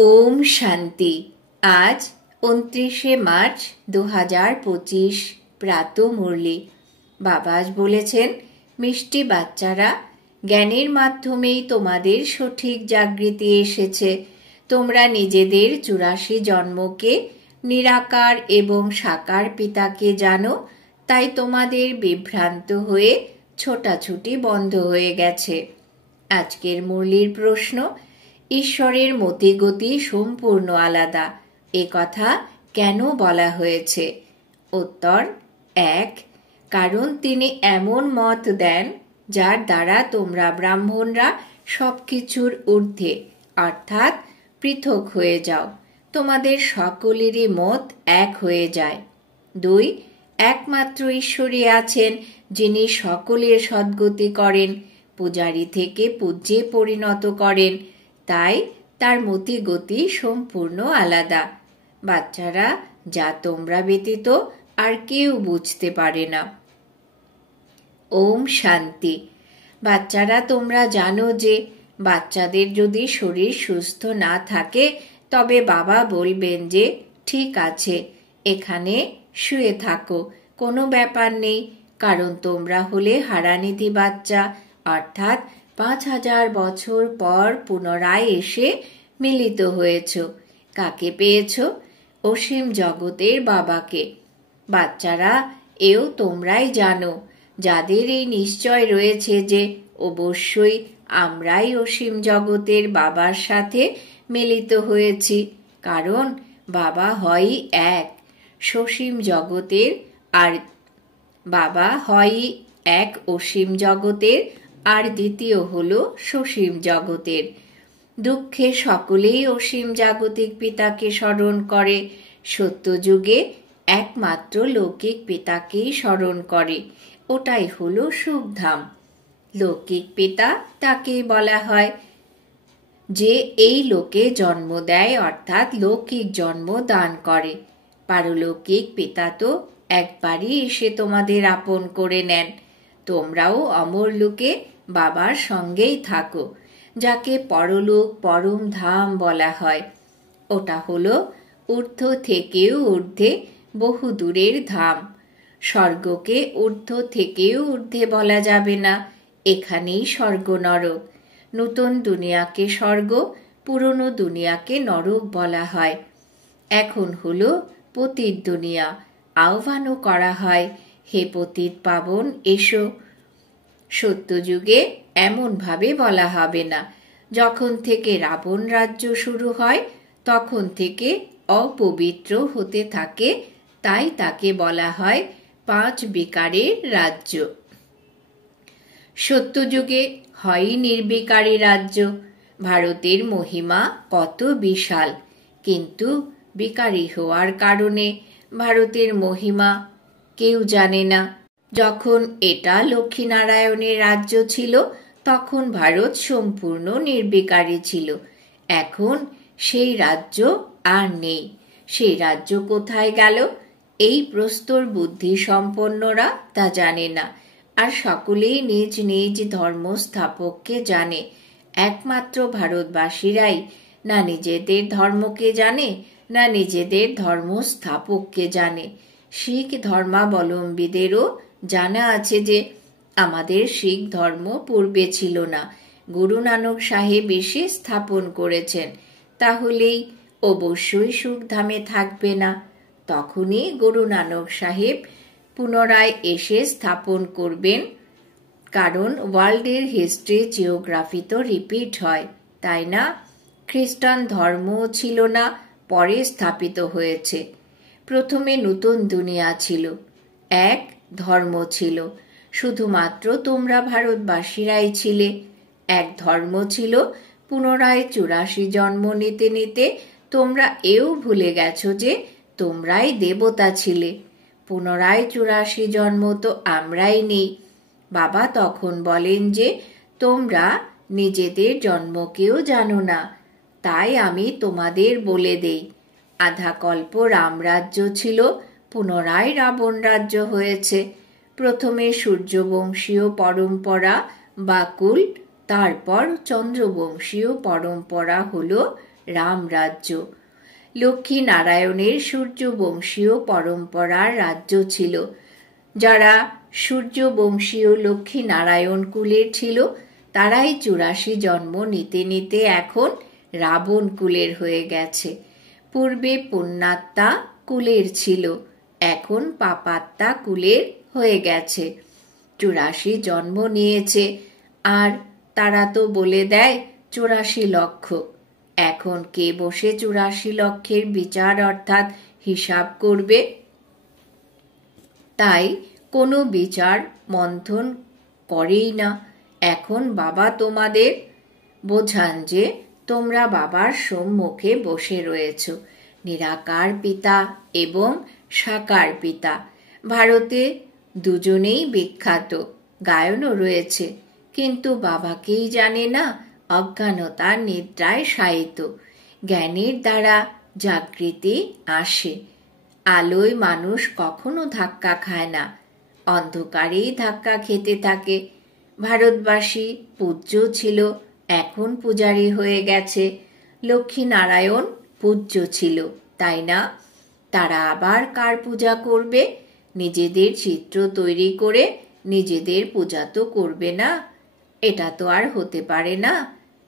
ওম শান্তি। আজ 29শে মার্চ 2025 প্রাত মুরলি। বাবা বলেছেন, মিষ্টি বাচ্চারা, জ্ঞানের মাধ্যমেই তোমাদের সঠিক জাগৃতি এসেছে। তোমরা নিজেদের 84 জন্মকে, নিরাকার এবং সাকার পিতাকে জানো, তাই তোমাদের বিভ্রান্ত হয়ে ছোটাছুটি বন্ধ হয়ে গেছে। আজকের মুরলির প্রশ্ন, ঈশ্বরের মতিগতি সম্পূর্ণ আলাদা, এ কথা কেন বলা হয়েছে? উত্তর 1, কারণ তিনি এমন মত দেন যার দ্বারা তোমরা ব্রাহ্মণরা সবকিছুর ঊর্ধ্বে অর্থাৎ পৃথক হয়ে যাও। তোমাদের সকলেরই মত এক হয়ে যায়। 2, একমাত্র ঈশ্বরই আছেন যিনি সকলের সদ্গতি করেন, পূজারী থেকে পূজ্যে পরিণত করেন, তাই তার মতিগতি সম্পূর্ণ আলাদা। বাচ্চারা, যা তোমরা ব্যতীত আর কেউ বুঝতে পারে না। ওম শান্তি। বাচ্চারা, তোমরা জানো যে বাচ্চাদের যদি শরীর সুস্থ না থাকে তবে বাবা বলবেন যে ঠিক আছে, এখানে শুয়ে থাকো, কোনো ব্যাপার নেই, কারণ তোমরা হলে হারানিধি বাচ্চা, অর্থাৎ 5000 বছর পর পুনরায় এসে মিলিত হয়েছ। কাকে পেয়েছ? অসীম জগতের বাবাকে। বাচ্চারা, এও তোমরাই জানো, যাদের এই নিশ্চয় রয়েছে যে অবশ্যই আমরাই অসীম জগতের বাবার সাথে মিলিত হয়েছি, কারণ বাবা হয়ই এক সসীম জগতের, আর বাবা হয়ই এক অসীম জগতের, আর দ্বিতীয় হলো সসীম জগতের। দুঃখে সকলেই অসীম জাগতিক পিতাকে স্মরণ করে, সত্যযুগে একমাত্র লৌকিক পিতাকেই স্মরণ করে, ওটাই হলো সুখধাম। লৌকিক পিতা তাকেই বলা হয় যে এই লোকে জন্ম দেয়, অর্থাৎ লৌকিক জন্ম দান করে। পারলৌকিক পিতা তো একবারই এসে তোমাদের আপন করে নেন। তোমরাও অমর লোকে বাবার সঙ্গেই থাকো, যাকে পরলোক পরম ধাম বলা হয়। ওটা হলো ঊর্ধ্ব থেকেও ঊর্ধ্বে বহু দূরের ধাম। স্বর্গকে ঊর্ধ্ব থেকেও ঊর্ধ্বে বলা যাবে না, এখানেই স্বর্গ নরক। নতুন দুনিয়াকে স্বর্গ, পুরনো দুনিয়াকে নরক বলা হয়। এখন হলো পতিত দুনিয়া, আহ্বানও করা হয়, হে পতিত পাবন এসো। সত্যযুগে এমন ভাবে বলা হবে না। যখন থেকে রাবণ রাজ্য শুরু হয় তখন থেকে অপবিত্র হতে থাকে, তাই তাকে বলা হয় 5 বিকারের রাজ্য। সত্যযুগে হয়ই নির্বিকারী রাজ্য। ভারতের মহিমা কত বিশাল, কিন্তু বিকারী হওয়ার কারণে ভারতের মহিমা কেউ জানে না। যখন এটা লক্ষ্মীনারায়ণের রাজ্য ছিল তখন ভারত সম্পূর্ণ নির্বিকারী ছিল। এখন সেই রাজ্য আর নেই। সেই রাজ্য কোথায় গেল? এই প্রস্তর বুদ্ধি সম্পন্নরা তা জানে না, আর সকলেই নিজ নিজ ধর্ম স্থাপককে জানে। একমাত্র ভারতবাসীরাই না নিজেদের ধর্মকে জানে, না নিজেদের ধর্ম স্থাপককে জানে। শিখ ধর্মাবলম্বীদেরও জানা আছে যে আমাদের শিখ ধর্ম পূর্বে ছিল না, গুরু নানক সাহেব এসে স্থাপন করেছেন, তাহলেই অবশ্যই সুখধামে থাকবে না। তখনই গুরু নানক সাহেব পুনরায় এসে স্থাপন করবেন, কারণ ওয়ার্ল্ডের হিস্ট্রি জিওগ্রাফি তো রিপিট হয়, তাই না? খ্রিস্টান ধর্মও ছিল না, পরে স্থাপিত হয়েছে। প্রথমে নতুন দুনিয়া ছিল, এক ধর্ম ছিল, শুধুমাত্র তোমরা ভারতবাসীরাই ছিলে। এক ধর্ম ছিল, পুনরায় 84 জন্ম নিতে নিতে তোমরা এও ভুলে গেছো যে তোমরাই দেবতা ছিলে। পুনরায় 84 জন্ম তো আমরাই নেই। বাবা তখন বলেন যে তোমরা নিজেদের জন্মকেও জানো না, তাই আমি তোমাদের বলে দেই। আধা কল্প রামরাজ্য ছিল, পুনরায় রাবণ রাজ্য হয়েছে। প্রথমে সূর্যবংশীয় পরম্পরা বা কুল, তারপর চন্দ্রবংশীয় পরম্পরা হলো রামরাজ্য। লক্ষ্মী নারায়ণের সূর্যবংশীয় পরম্পরার রাজ্য ছিল। যারা সূর্যবংশীয় লক্ষ্মী নারায়ণ কুলের ছিল তারাই 84 জন্ম নিতে নিতে এখন রাবণ কুলের হয়ে গেছে। পূর্বে পুণ্যাত্মা কুলের ছিল, এখন পাপাত্মা কুলের হয়ে গেছে। 84 জন্ম নিয়েছে, আর তারা তো বলে দেয় 84 লক্ষ। এখন কে বসে 84 লক্ষের বিচার অর্থাৎ হিসাব করবে? তাই কোনো বিচার মন্থন করেই না। এখন বাবা তোমাদের বোঝান যে তোমরা বাবার সম্মুখে বসে রয়েছ, নিরাকার পিতা এবং সাকার পিতা। ভারতে দুজনেই বিখ্যাত, গায়নও রয়েছে, কিন্তু বাবাকেই জানে না, অজ্ঞানতার নিদ্রায় শায়িত। জ্ঞানের দ্বারা জাগৃতি আসে। আলোয় মানুষ কখনো ধাক্কা খায় না, অন্ধকারেই ধাক্কা খেতে থাকে। ভারতবাসী পূজ্য ছিল, এখন পূজারী হয়ে গেছে। লক্ষ্মী নারায়ণ পূজ্য ছিল, তাই না? তারা আবার কার পূজা করবে? নিজেদের চিত্র তৈরি করে নিজেদের পূজা তো করবে না। এটা তো আর হতে পারে না।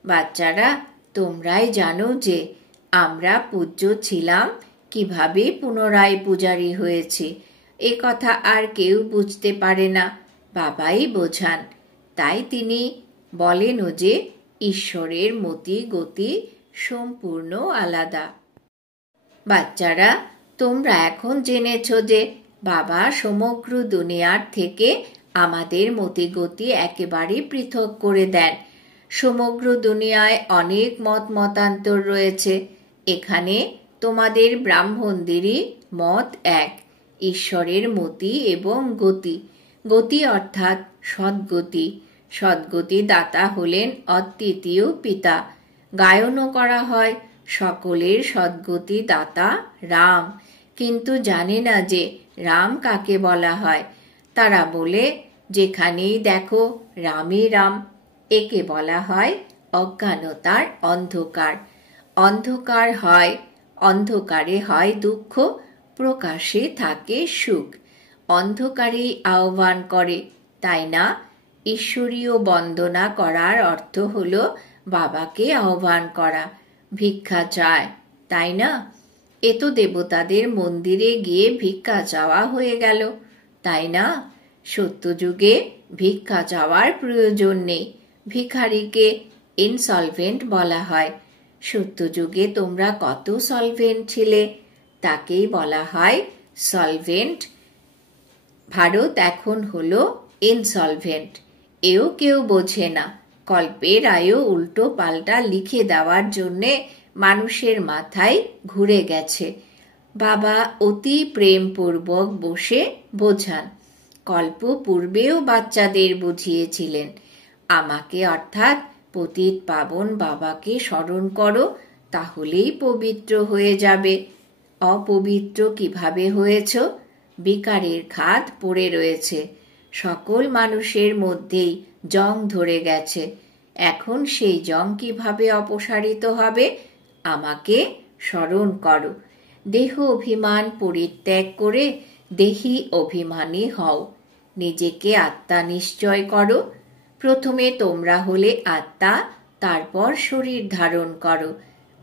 বাচ্চারা, তোমরাই জানো যে আমরা পূজ্য ছিলাম, কিভাবে পুনরায় পূজারী হয়েছে। এ কথা আর কেউ বুঝতে পারে না, বাবাই বোঝান। তাই তিনি বলেনও যে ঈশ্বরের মতি গতি সম্পূর্ণ আলাদা। বাচ্চারা, তোমরা এখন জেনেছ যে বাবা সমগ্র দুনিয়ার থেকে আমাদের মতিগতি একেবারে পৃথক করে দেন। সমগ্র দুনিয়ায় অনেক মত মতান্তর রয়েছে, এখানে তোমাদের ব্রাহ্মণদেরই মত এক। ঈশ্বরের মতি এবং গতি। গতি অর্থাৎ সদ্গতি। সদ্গতি দাতা হলেন অদ্বিতীয় পিতা। গায়নও করা হয় সকলের সদ্গতি দাতা রাম, কিন্তু জানে না যে রাম কাকে বলা হয়। তারা বলে যেখানেই দেখো রামই রাম। একে বলা হয় অজ্ঞানতার অন্ধকার। অন্ধকার হয়, অন্ধকারে হয় দুঃখ, প্রকাশে থাকে সুখ। অন্ধকারেই আহ্বান করে, তাই না? ঈশ্বরীয় বন্দনা করার অর্থ হলো বাবাকে আহ্বান করা, ভিক্ষা চায়, তাই না? এ তো দেবতাদের মন্দিরে গিয়ে ভিক্ষা চাওয়া হয়ে গেল, তাই না? সত্যযুগে ভিক্ষা চাওয়ার প্রয়োজন নেই, ভিখারিকে ইনসলভেন্ট বলা হয়। সত্যযুগে তোমরা কত সলভেন্ট ছিলে, তাকেই বলা হয় সলভেন্ট। ভারত এখন হলো ইনসলভেন্ট। এও কেউ বোঝে না। কল্পের আয়ও উল্টো পাল্টা লিখে দেওয়ার জন্যে মানুষের মাথায় ঘুরে গেছে। বাবা অতি প্রেমপূর্বক বসে বোঝান। কল্প পূর্বেও বাচ্চাদের বুঝিয়েছিলেন, আমাকে অর্থাৎ পতিত পাবন বাবাকে স্মরণ করো, তাহলেই পবিত্র হয়ে যাবে। অপবিত্র কিভাবে হয়েছ? বিকারের খাদ পড়ে রয়েছে, সকল মানুষের মধ্যেই জং ধরে গেছে। এখন সেই জং কিভাবে অপসারিত হবে? আমাকে স্মরণ করো। দেহ অভিমান পরিত্যাগ করে দেহি অভিমানী হও। নিজেকে আত্মা নিশ্চয় করো। প্রথমে তোমরা হলে আত্মা, তারপর শরীর ধারণ করো।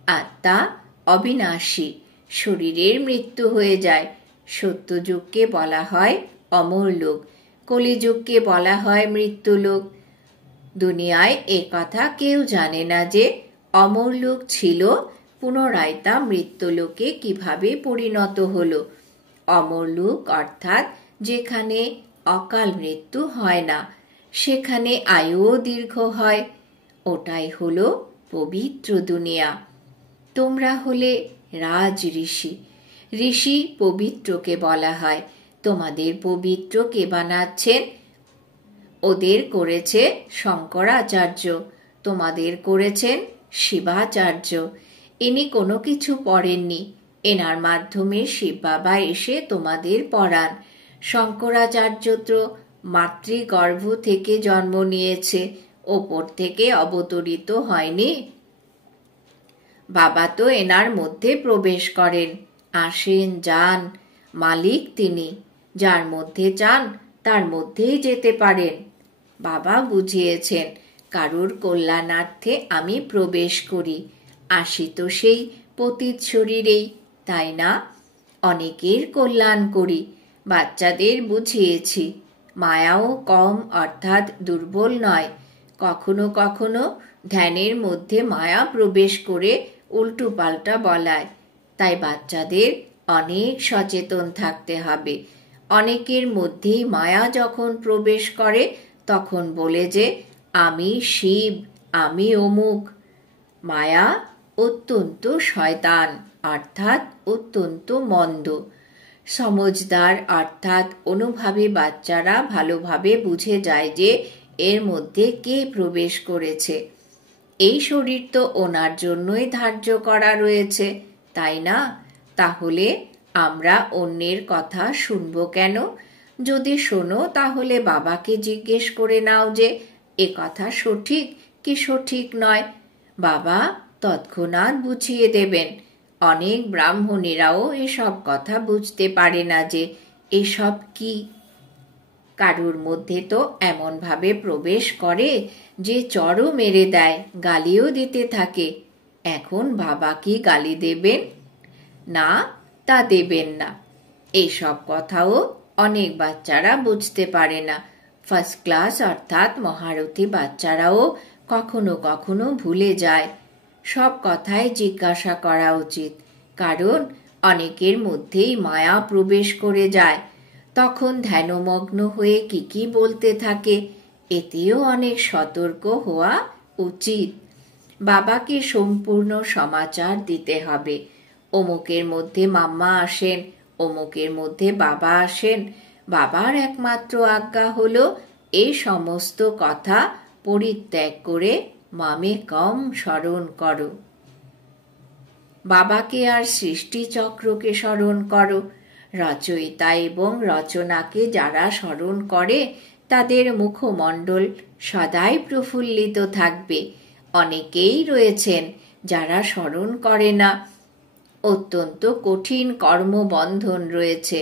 আত্মা অবিনাশী, শরীরের মৃত্যু হয়ে যায়। সত্যযুগকে বলা হয় অমর লোক, কলিযুগকে বলা হয় মৃত্যুলোক। দুনিয়ায় এ কথা কেউ জানে না যে অমর লোক ছিল, পুনরায় তা মৃত্যুলোকে কিভাবে পরিণত হলো। অমরলোক অর্থাৎ যেখানে অকাল মৃত্যু হয় না, সেখানে আয়ুও দীর্ঘ হয়। ওটাই হলো পবিত্র দুনিয়া। তোমরা হলে রাজ ঋষি। ঋষি পবিত্রকে বলা হয়। তোমাদের পবিত্র কে বানাচ্ছেন? ওদের করেছে শঙ্করাচার্য, তোমাদের করেছেন শিবাচার্য। ইনি কোনো কিছু পড়েননি, এনার মাধ্যমে শিব বাবা এসে তোমাদের পড়ান। শঙ্করাচার্য তো মাতৃগর্ভ থেকে জন্ম নিয়েছে, ওপর থেকে অবতরিত হয়নি। বাবা তো এনার মধ্যে প্রবেশ করেন, আসেন যান, মালিক তিনি, যার মধ্যে চান তার মধ্যেই যেতে পারেন। বাবা বুঝিয়েছেন, কারুর কল্যাণার্থে আমি প্রবেশ করি, আসি তো সেই পতিত শরীরেই, তাই না? অনেকের কল্যাণ করি। বাচ্চাদের বুঝিয়েছি, মায়াও কম অর্থাৎ দুর্বল নয়। কখনো কখনো ধ্যানের মধ্যে মায়া প্রবেশ করে উল্টো পাল্টা বলায়, তাই বাচ্চাদের অনেক সচেতন থাকতে হবে। অনেকের মধ্যেই মায়া যখন প্রবেশ করে তখন বলে যে আমি শিব, আমি অমুক। মায়া অত্যন্ত শয়তান অর্থাৎ অত্যন্ত মন্দ। সমজদার অর্থাৎ অনুভবী বাচ্চারা ভালোভাবে বুঝে যায় যে এর মধ্যে কে প্রবেশ করেছে। এই শরীর তো ওনার জন্যই ধার্য করা রয়েছে, তাই না? তাহলে আমরা অন্যের কথা শুনবো কেন? যদি শোনো তাহলে বাবাকে জিজ্ঞেস করে নাও যে এ কথা সঠিক কি সঠিক নয়। বাবা তৎক্ষণাৎ বুঝিয়ে দেবেন। অনেক ব্রাহ্মণেরাও এসব কথা বুঝতে পারে না যে এসব কি। কারুর মধ্যে তো এমন ভাবে প্রবেশ করে যে চড়ও মেরে দেয়, গালিও দিতে থাকে। এখন বাবা কি গালি দেবেন? না, তা দেবেন না। এইসব কথাও অনেক বাচ্চারা বুঝতে পারে না। ফার্স্ট ক্লাস অর্থাৎ মহারথী বাচ্চারাও কখনো কখনো ভুলে যায়। সব কথাই জিজ্ঞাসা করা উচিত, কারণ অনেকের মধ্যেই মায়া প্রবেশ করে যায়। তখন ধ্যানমগ্ন হয়ে কি বলতে থাকে, এতেও অনেক সতর্ক হওয়া উচিত। বাবাকে সম্পূর্ণ সমাচার দিতে হবে। অমুকের মধ্যে মাম্মা আসেন, অমুকের মধ্যে বাবা আসেন। বাবার একমাত্র আজ্ঞা হলো এই সমস্ত কথা পরিত্যাগ করে মামে কম স্মরণ করো। বাবাকে আর সৃষ্টি চক্রকে স্মরণ করো। রচয়িতা এবং রচনাকে যারা স্মরণ করে তাদের মুখমণ্ডল সদাই প্রফুল্লিত থাকবে। অনেকেই রয়েছেন যারা স্মরণ করে না। অত্যন্ত কঠিন কর্মবন্ধন রয়েছে।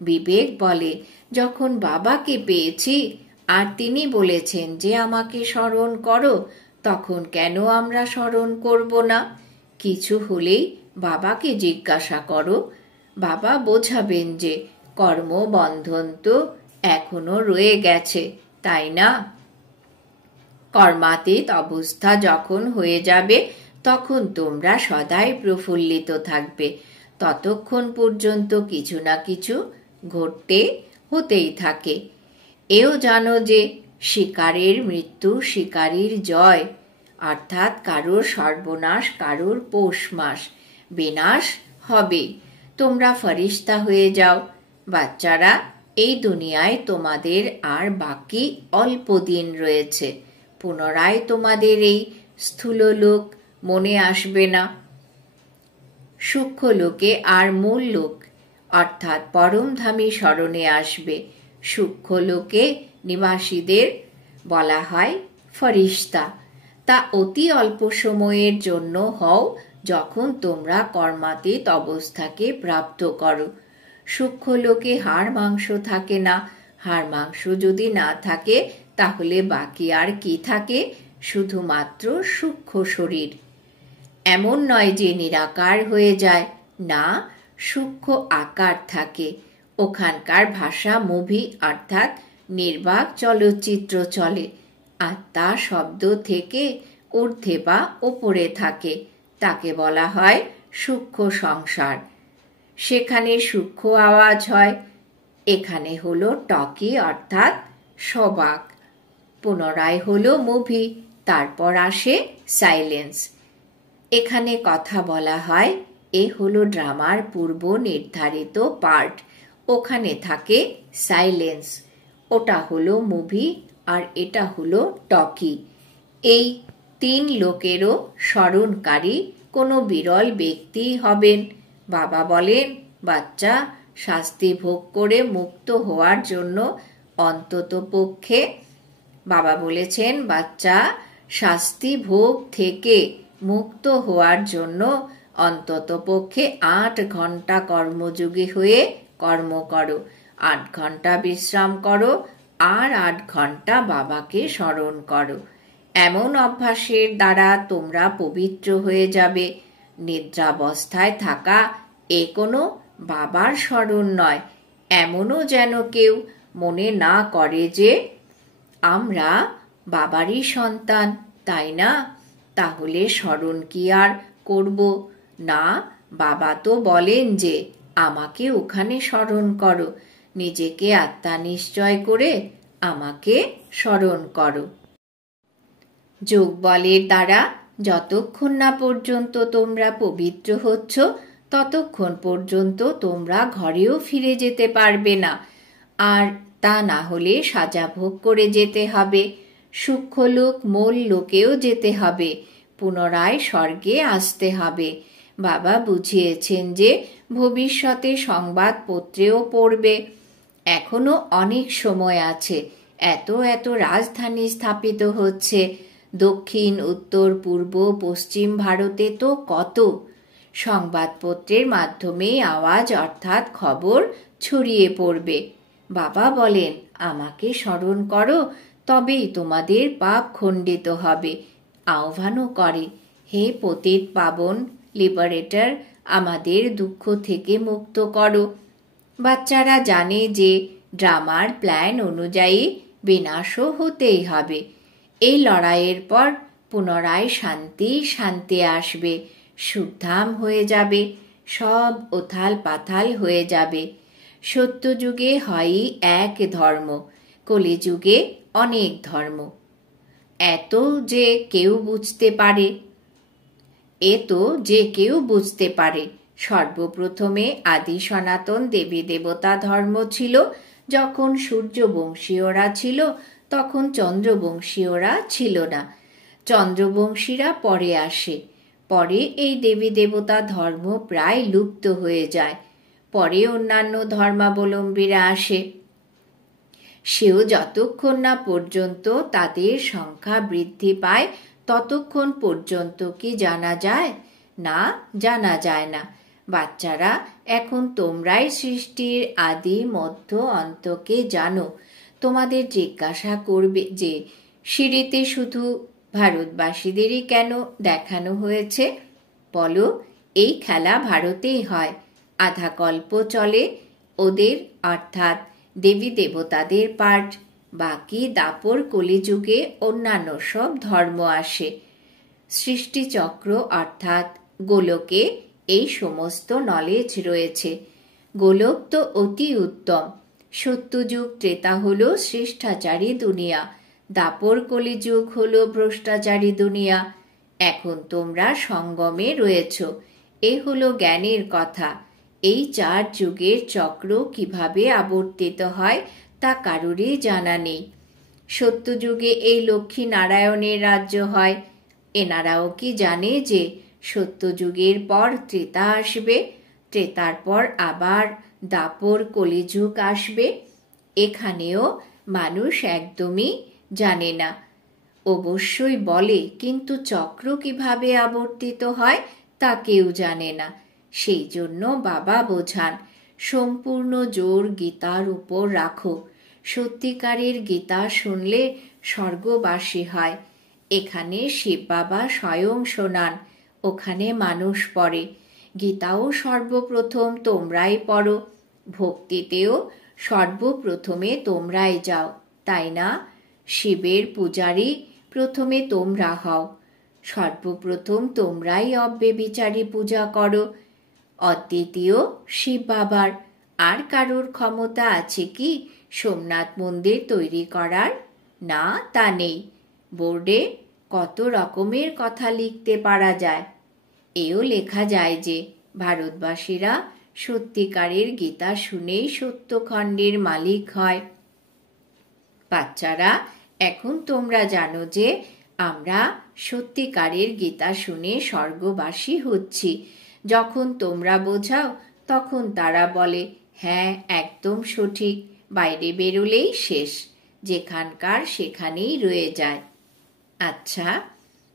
বিবেক বলে, যখন বাবাকে পেয়েছি আর তিনি বলেছেন যে আমাকে স্মরণ করো, তখন কেন আমরা স্মরণ করব না? কিছু হলেই বাবাকে জিজ্ঞাসা করো। বাবা বোঝাবেন যে কর্মবন্ধন তো এখনো রয়ে গেছে, তাই না? কর্মাতীত অবস্থা যখন হয়ে যাবে তখন তোমরা সদাই প্রফুল্লিত থাকবে। ততক্ষণ পর্যন্ত কিছু না কিছু ঘটতে হতেই থাকে। এও জানো যে শিকারের মৃত্যু শিকারীর জয়, অর্থাৎ কারোর সর্বনাশ কারোর পৌষ মাস, বিনাশ হবে। তোমরা ফরিস্তা হয়ে যাও। বাচ্চারা, এই দুনিয়ায় তোমাদের আর বাকি অল্প দিন রয়েছে। পুনরায় তোমাদের এই স্থূল লোক মনে আসবে না। সূক্ষ্ম লোকে আর মূল লোক অর্থাৎ পরমধামী স্মরণে আসবে। সূক্ষ্ম লোকে নিবাসীদের বলা হয় ফরিস্তা। তা অতি অল্প সময়ের জন্য হও, যখন তোমরা কর্মাতীত অবস্থাকে প্রাপ্ত করো। সূক্ষ্ম লোকে হাড় মাংস থাকে না। হাড় মাংস যদি না থাকে তাহলে বাকি আর কি থাকে? শুধুমাত্র সূক্ষ্ম শরীর। এমন নয় যে নিরাকার হয়ে যায়, না, সূক্ষ্ম আকার থাকে। ওখানকার ভাষা মুভি অর্থাৎ নির্বাক চলচ্চিত্র চলে। আত্মা শব্দ থেকে ঊর্ধ্বে বা ওপরে থাকে, তাকে বলা হয় সূক্ষ্ম সংসার। সেখানে সূক্ষ্ম আওয়াজ হয়। এখানে হলো টকি অর্থাৎ সবাক। পুনরায় হলো মুভি, তারপর আসে সাইলেন্স। এখানে কথা বলা হয়, এ হলো ড্রামার পূর্ব নির্ধারিত পার্ট। ওখানে থাকে সাইলেন্স। ওটা হলো মুভি আর এটা হলো টকি। এই তিন লোকেরও স্মরণকারী কোনো বিরল ব্যক্তি হবেন। বাবা বলেন, বাচ্চা, শাস্তি ভোগ করে মুক্ত হওয়ার জন্য অন্তত পক্ষে, বাবা বলেছেন, বাচ্চা, শাস্তি ভোগ থেকে মুক্ত হওয়ার জন্য অন্ততপক্ষে 8 ঘন্টা কর্মযোগী হয়ে কর্ম করো, 8 ঘন্টা বিশ্রাম করো, আর 8 ঘন্টা বাবাকে স্মরণ করো। এমন অভ্যাসের দ্বারা তোমরা পবিত্র হয়ে যাবে। নিদ্রাবস্থায় থাকা এ কোনো বাবার স্মরণ নয়। এমনও যেন কেউ মনে না করে যে আমরা বাবারই সন্তান, তাই না? তাহলে স্মরণ কি আর করব না? বাবা তো বলেন যে আমাকে ওখানে স্মরণ করো, নিজেকে আত্মা নিশ্চয় করে আমাকে স্মরণ করো। যোগ বলের দ্বারা যতক্ষণ না পর্যন্ত তোমরা পবিত্র হচ্ছ, ততক্ষণ পর্যন্ত তোমরা ঘরেও ফিরে যেতে পারবে না। আর তা না হলে সাজা ভোগ করে যেতে হবে, সূক্ষ্মলোক মূল লোকেও যেতে হবে, পুনরায় স্বর্গে আসতে হবে। বাবা বুঝিয়েছেন যে ভবিষ্যতে সংবাদপত্রেও পড়বে। এখনো অনেক সময় আছে। এত এত রাজধানী স্থাপিত হচ্ছে দক্ষিণ, উত্তর, পূর্ব, পশ্চিম ভারতে, তো কত। সংবাদপত্রের মাধ্যমে আওয়াজ অর্থাৎ খবর ছড়িয়ে পড়বে। বাবা বলেন আমাকে স্মরণ করো, তবেই তোমাদের পাপ খণ্ডিত হবে। আহ্বানও করে, হে পতিত পাবন লিবারেটর, আমাদের দুঃখ থেকে মুক্ত করো। বাচ্চারা জানে যে ড্রামার প্ল্যান অনুযায়ী বিনাশও হতেই হবে। এই লড়াইয়ের পর পুনরায় শান্তি শান্তি আসবে, সুখধাম হয়ে যাবে, সব ওথাল পাথাল হয়ে যাবে। সত্যযুগে হয়ই এক ধর্ম, কলিযুগে অনেক ধর্ম। এত যে কেউ বুঝতে পারে। সর্বপ্রথমে আদি সনাতন দেবী দেবতা ধর্ম ছিল। যখন সূর্যবংশীয়রা ছিল তখন চন্দ্রবংশীয়রা ছিল না। চন্দ্রবংশীরা পরে আসে। পরে এই দেবী দেবতা ধর্ম প্রায় লুপ্ত হয়ে যায়। পরে অন্যান্য ধর্মাবলম্বীরা আসে। সেও যতক্ষণ না পর্যন্ত তাদের সংখ্যা বৃদ্ধি পায় ততক্ষণ পর্যন্ত কি জানা যায়? না, জানা যায় না। বাচ্চারা, এখন তোমরাই সৃষ্টির আদি মধ্য অন্তকে জানো। তোমাদের জিজ্ঞাসা করবে যে সিঁড়িতে শুধু ভারতবাসীদেরই কেন দেখানো হয়েছে? বলো, এই খেলা ভারতেই হয়। আধা কল্প চলে ওদের, অর্থাৎ দেবী দেবতাদের পাঠ। বাকি দাপর কলিযুগে অন্যান্য সব ধর্ম আসে। সৃষ্টিচক্র অর্থাৎ গোলকে এই সমস্ত নলেজ রয়েছে। গোলক তো অতি উত্তম। সত্যযুগ ত্রেতা হলো শ্রেষ্ঠাচারী দুনিয়া, দাপর কলিযুগ হলো ভ্রষ্টাচারী দুনিয়া। এখন তোমরা সঙ্গমে রয়েছ। এ হলো জ্ঞানের কথা। এই 4 যুগের চক্র কিভাবে আবর্তিত হয় তা কারোরই জানা নেই। সত্যযুগে এই লক্ষ্মী নারায়ণের রাজ্য হয়। এনারাও কি জানে যে সত্যযুগের পর ত্রেতা আসবে, ত্রেতার পর আবার দাপর কলিযুগ আসবে? এখানেও মানুষ একদমই জানে না। অবশ্যই বলে, কিন্তু চক্র কিভাবে আবর্তিত হয় তা কেউ জানে না। সেই জন্য বাবা বোঝান, সম্পূর্ণ জোর গীতার উপর রাখো। সত্যিকারের গীতা শুনলে স্বর্গবাসী হয়। এখানে শিব বাবা স্বয়ং শোনান, ওখানে মানুষ পড়ে। গীতাও সর্বপ্রথম তোমরাই পড়ো, ভক্তিতেও সর্বপ্রথমে তোমরাই যাও, তাই না? শিবের পূজারী প্রথমে তোমরা হও। সর্বপ্রথম তোমরাই অব্যভিচারী পূজা করো। অদ্বিতীয় শিব বাবার। আর কারোর ক্ষমতা আছে কি সোমনাথ মন্দির তৈরি করার? না, তা নেই। বোর্ডে কত রকমের কথা লিখতে পারা যায়। এও লেখা যায় যে ভারতবাসীরা সত্যিকারের গীতা শুনেই সত্যখণ্ডের মালিক হয়। বাচ্চারা, এখন তোমরা জানো যে আমরা সত্যিকারের গীতা শুনে স্বর্গবাসী হচ্ছি। যখন তোমরা বোঝাও তখন তারা বলে, হ্যাঁ, একদম সঠিক। বাইরে বেরোলেই শেষ, যেখানকার সেখানেই রয়ে যায়। আচ্ছা,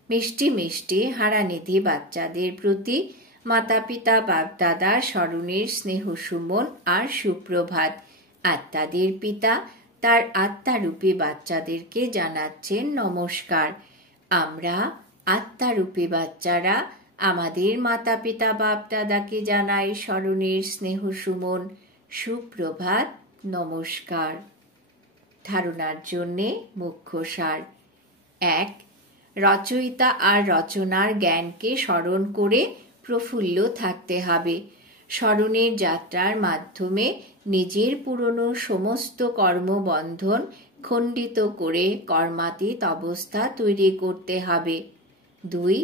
মিষ্টি মিষ্টি হারানিধি বাচ্চাদের প্রতি মাতা পিতা বাপ-দাদার স্মরণের স্নেহ সুমন আর সুপ্রভাত। আত্মাদের পিতা তার আত্মারূপী বাচ্চাদেরকে জানাচ্ছেন নমস্কার। আমরা আত্মারূপী বাচ্চারা আমাদের মাতা পিতা বাপ দাদাকে জানাই স্মরণের স্নেহ সুমন সুপ্রভাত নমস্কার। ধারণার জন্যে মুখ্য সার। 1. রচয়িতা আর রচনার জ্ঞানকে স্মরণ করে প্রফুল্ল থাকতে হবে। স্মরণের যাত্রার মাধ্যমে নিজের পুরনো সমস্ত কর্মবন্ধন খণ্ডিত করে কর্মাতীত অবস্থা তৈরি করতে হবে। 2.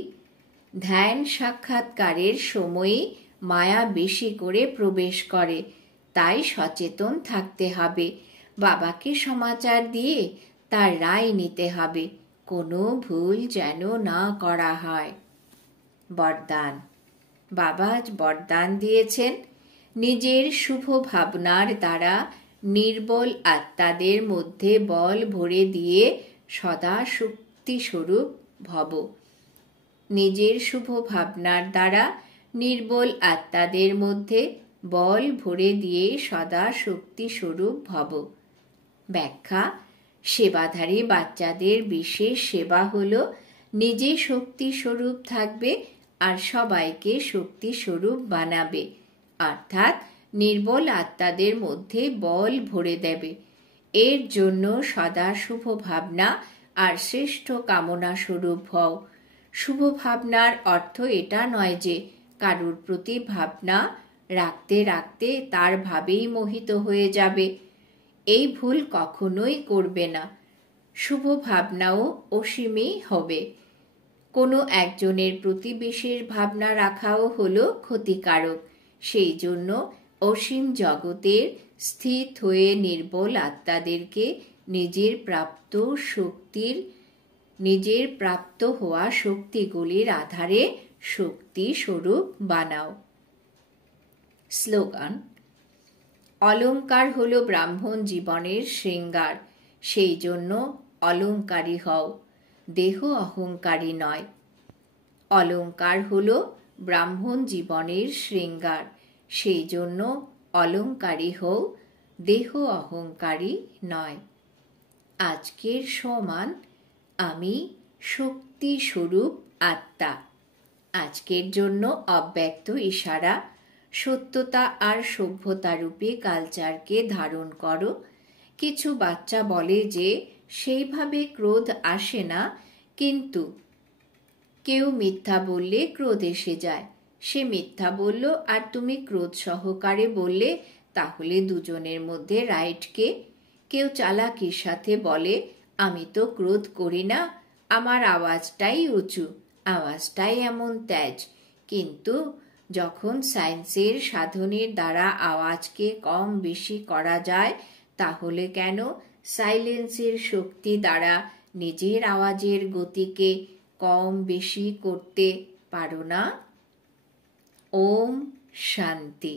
ধ্যান সাক্ষাৎকারের সময়ে মায়া বেশি করে প্রবেশ করে, তাই সচেতন থাকতে হবে। বাবাকে সমাচার দিয়ে তার রায় নিতে হবে, কোনো ভুল যেন না করা হয়। বরদান। বাবা আজ বরদান দিয়েছেন, নিজের শুভ ভাবনার দ্বারা নির্বল আত্মাদের মধ্যে বল ভরে দিয়ে সদা শক্তিস্বরূপ ভব। নিজের শুভ ভাবনার দ্বারা নির্বল আত্মাদের মধ্যে বল ভরে দিয়ে সদা শক্তিস্বরূপ ভব। ব্যাখ্যা: সেবাধারী বাচ্চাদের বিশেষ সেবা হল নিজে শক্তিস্বরূপ থাকবে আর সবাইকে শক্তিস্বরূপ বানাবে, অর্থাৎ নির্বল আত্মাদের মধ্যে বল ভরে দেবে। এর জন্য সদা শুভ ভাবনা আর শ্রেষ্ঠ কামনা স্বরূপ হও। শুভ ভাবনার অর্থ এটা নয় যে কারুর প্রতি ভাবনা রাখতে রাখতে তার ভাবেই মোহিত হয়ে যাবে। এই ভুল কখনোই করবে না। শুভ ভাবনাও অসীমই হবে। কোনো একজনের প্রতি বিশেষ ভাবনা রাখাও হলো ক্ষতিকারক। সেই জন্য অসীম জগতের স্থিত হয়ে নির্বল আত্মাদেরকে নিজের প্রাপ্ত হওয়া শক্তিগুলির আধারে শক্তি স্বরূপ বানাও। স্লোগান: অলংকার হলো ব্রাহ্মণ জীবনের শৃঙ্গার, সেই জন্য অলংকারী হও, দেহ অহংকারী নয়। অলংকার হলো ব্রাহ্মণ জীবনের শৃঙ্গার, সেই জন্য অলংকারী হও, দেহ অহংকারী নয়। আজকের সমান আমি শক্তি স্বরূপ আত্মা। আজকের জন্য অব্যক্ত ইশারা: সত্যতা আর সভ্যতারূপী কালচারকে ধারণ করো। কিছু বাচ্চা বলে যে সেইভাবে ক্রোধ আসে না, কিন্তু কেউ মিথ্যা বললে ক্রোধ এসে যায়। সে মিথ্যা বলল আর তুমি ক্রোধ সহকারে বললে, তাহলে দুজনের মধ্যে রাইট কে? কেউ চালাকির সাথে বলে, আমি তো ক্রোধ করি না, আমার আওয়াজটাই উঁচু, আওয়াজটাই এমন তেজ। কিন্তু যখন সায়েন্সের সাধনের দ্বারা আওয়াজকে কম বেশি করা যায়, তাহলে কেন সাইলেন্সের শক্তি দ্বারা নিজের আওয়াজের গতিকে কম বেশি করতে পারো না? ওম শান্তি।